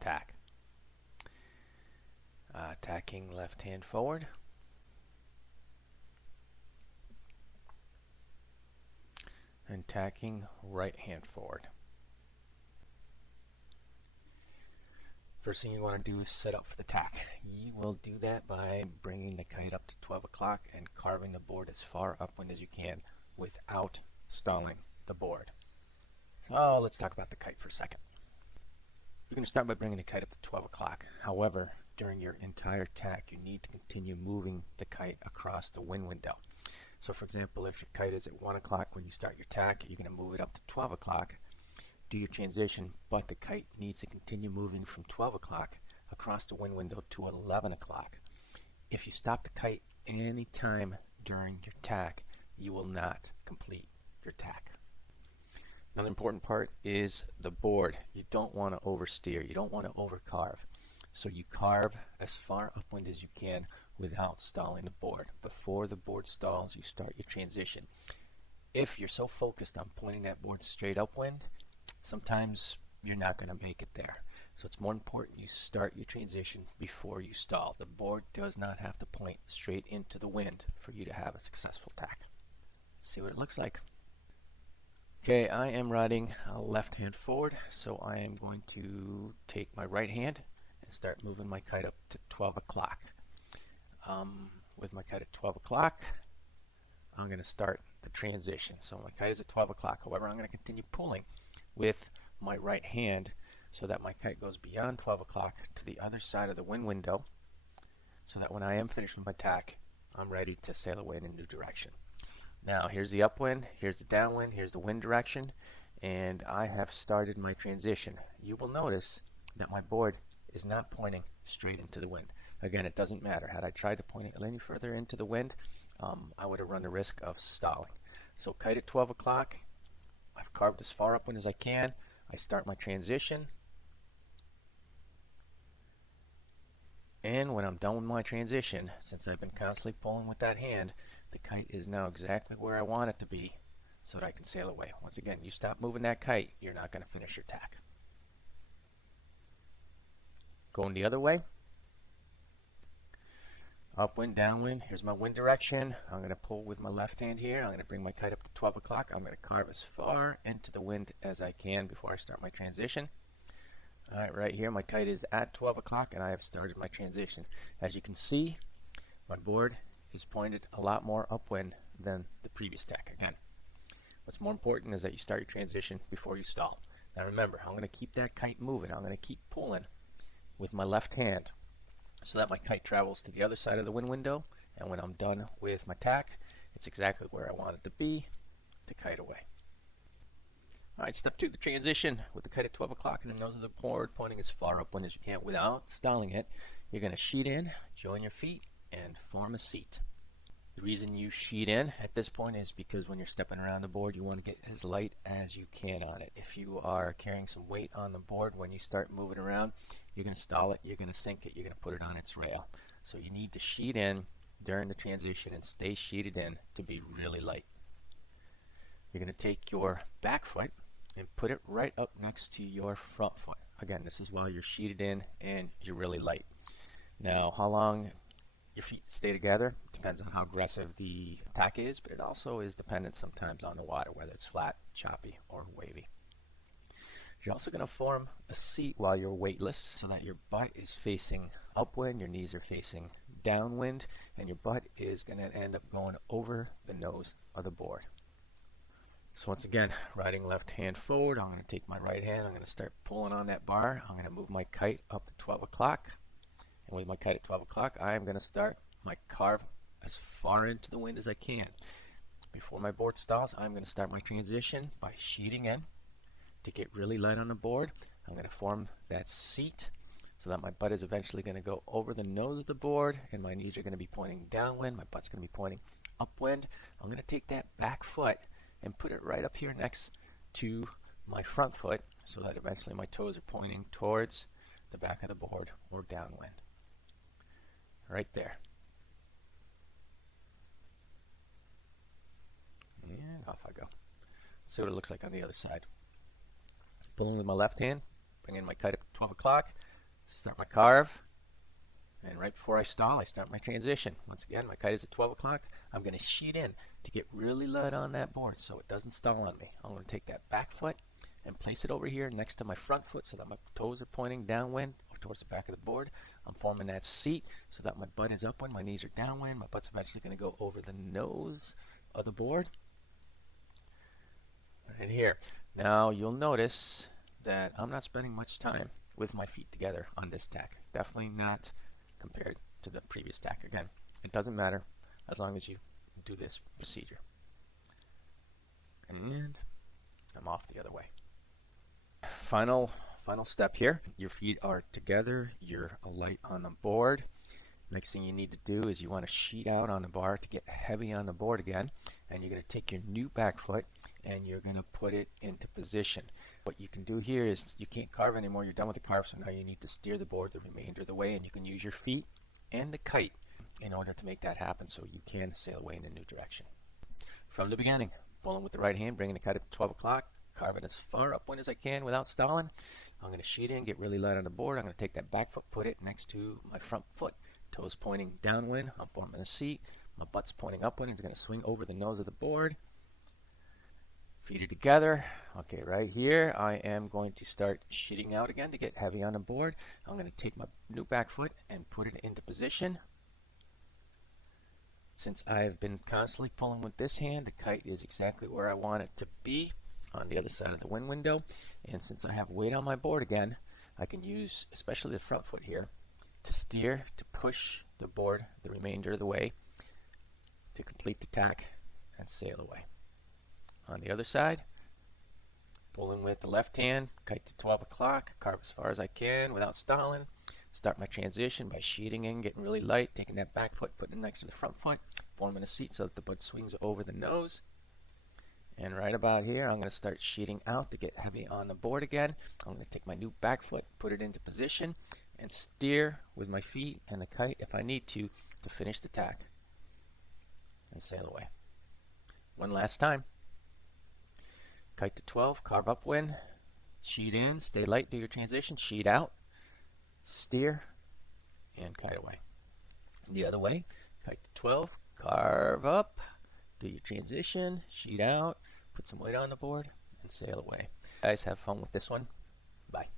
tack. Tacking left hand forward. And tacking right hand forward. First thing you want to do is set up for the tack. You will do that by bringing the kite up to 12 o'clock and carving the board as far upwind as you can without stalling the board. So let's talk about the kite for a second. You're going to start by bringing the kite up to 12 o'clock. However, during your entire tack, you need to continue moving the kite across the wind window. So for example, if your kite is at 1 o'clock when you start your tack, you're going to move it up to 12 o'clock, do your transition, but the kite needs to continue moving from 12 o'clock across the wind window to 11 o'clock. If you stop the kite any time during your tack, you will not complete your tack. Another important part is the board. You don't want to oversteer. You don't want to overcarve. So you carve as far upwind as you can without stalling the board. Before the board stalls, you start your transition. If you're so focused on pointing that board straight upwind, sometimes you're not going to make it there. So it's more important you start your transition before you stall. The board does not have to point straight into the wind for you to have a successful tack. Let's see what it looks like. Okay, I am riding left hand forward, so I am going to take my right hand and start moving my kite up to 12 o'clock. With my kite at 12 o'clock, I'm going to start the transition. So my kite is at 12 o'clock. However, I'm going to continue pulling with my right hand so that my kite goes beyond 12 o'clock to the other side of the wind window, so that when I am finished with my tack, I'm ready to sail away in a new direction. Now here's the upwind, here's the downwind, here's the wind direction, and I have started my transition. You will notice that my board is not pointing straight into the wind. Again, it doesn't matter. Had I tried to point it any further into the wind, I would have run the risk of stalling. So kite at 12 o'clock, I've carved as far upwind as I can. I start my transition, and when I'm done with my transition, since I've been constantly pulling with that hand, the kite is now exactly where I want it to be so that I can sail away. Once again, you stop moving that kite, you're not going to finish your tack. Going the other way. Upwind, downwind, here's my wind direction. I'm going to pull with my left hand here. I'm going to bring my kite up to 12 o'clock. I'm going to carve as far into the wind as I can before I start my transition. Alright, right here my kite is at 12 o'clock and I have started my transition. As you can see, my board is pointed a lot more upwind than the previous tack. Again, what's more important is that you start your transition before you stall. Now remember, I'm going to keep that kite moving. I'm going to keep pulling with my left hand so that my kite travels to the other side of the wind window, and when I'm done with my tack, it's exactly where I want it to be to kite away. Alright, step 2, the transition. With the kite at 12 o'clock and the nose of the board pointing as far upwind as you can without stalling it, you're going to sheet in, join your feet, and form a seat. The reason you sheet in at this point is because when you're stepping around the board, you want to get as light as you can on it. If you are carrying some weight on the board, when you start moving around, you're going to stall it, you're going to sink it, you're going to put it on its rail. So you need to sheet in during the transition and stay sheeted in to be really light. You're going to take your back foot and put it right up next to your front foot. Again, this is while you're sheeted in and you're really light. Now, how long your feet stay together depends on how aggressive the tack is, but it also is dependent sometimes on the water, whether it's flat, choppy, or wavy. You're also going to form a seat while you're weightless so that your butt is facing upwind, your knees are facing downwind, and your butt is going to end up going over the nose of the board. So once again, riding left hand forward, I'm going to take my right hand, I'm going to start pulling on that bar, I'm going to move my kite up to 12 o'clock. And with my kite at 12 o'clock, I am going to start my carve as far into the wind as I can. Before my board stalls, I'm going to start my transition by sheeting in to get really light on the board. I'm going to form that seat so that my butt is eventually going to go over the nose of the board and my knees are going to be pointing downwind, my butt's going to be pointing upwind. I'm going to take that back foot and put it right up here next to my front foot so that eventually my toes are pointing towards the back of the board or downwind. Right there. And off I go. Let's see what it looks like on the other side. Pulling with my left hand, bring in my kite up to 12 o'clock. start my carve, and right before I stall, I start my transition. Once again, my kite is at 12 o'clock. I'm going to sheet in to get really light on that board so it doesn't stall on me. I'm going to take that back foot and place it over here next to my front foot so that my toes are pointing downwind or towards the back of the board. I'm forming that seat so that my butt is upwind, my knees are downwind, my butt's eventually going to go over the nose of the board. Right here. Now you'll notice that I'm not spending much time with my feet together on this tack. Definitely not compared to the previous tack. Again, it doesn't matter as long as you do this procedure. And I'm off the other way. Final step here. Your feet are together. You're light on the board. Next thing you need to do is you want to sheet out on the bar to get heavy on the board again. And you're going to take your new back foot and you're going to put it into position. What you can do here is you can't carve anymore. You're done with the carve, so now you need to steer the board the remainder of the way, and you can use your feet and the kite in order to make that happen so you can sail away in a new direction. From the beginning, pulling with the right hand, bringing the kite up to 12 o'clock, carve it as far upwind as I can without stalling. I'm going to sheet in, get really light on the board. I'm going to take that back foot, put it next to my front foot. Toes pointing downwind. I'm forming a seat. My butt's pointing upwind. It's going to swing over the nose of the board. Feet are together. Okay, right here, I am going to start sheeting out again to get heavy on the board. I'm going to take my new back foot and put it into position. Since I've been constantly pulling with this hand, the kite is exactly where I want it to be on the other side of the wind window. And since I have weight on my board again, I can use, especially the front foot here, to steer, to push the board the remainder of the way to complete the tack and sail away. On the other side, pulling with the left hand, kite to 12 o'clock, carve as far as I can without stalling. Start my transition by sheeting in, getting really light, taking that back foot, putting it next to the front foot, forming a seat so that the butt swings over the nose. And right about here, I'm going to start sheeting out to get heavy on the board again. I'm going to take my new back foot, put it into position, and steer with my feet and the kite if I need to finish the tack and sail away. One last time. Kite to 12, carve upwind, sheet in, stay light, do your transition, sheet out, steer, and kite away. The other way, kite to 12, carve up, do your transition, sheet out, put some weight on the board, and sail away. Guys, have fun with this one. Bye.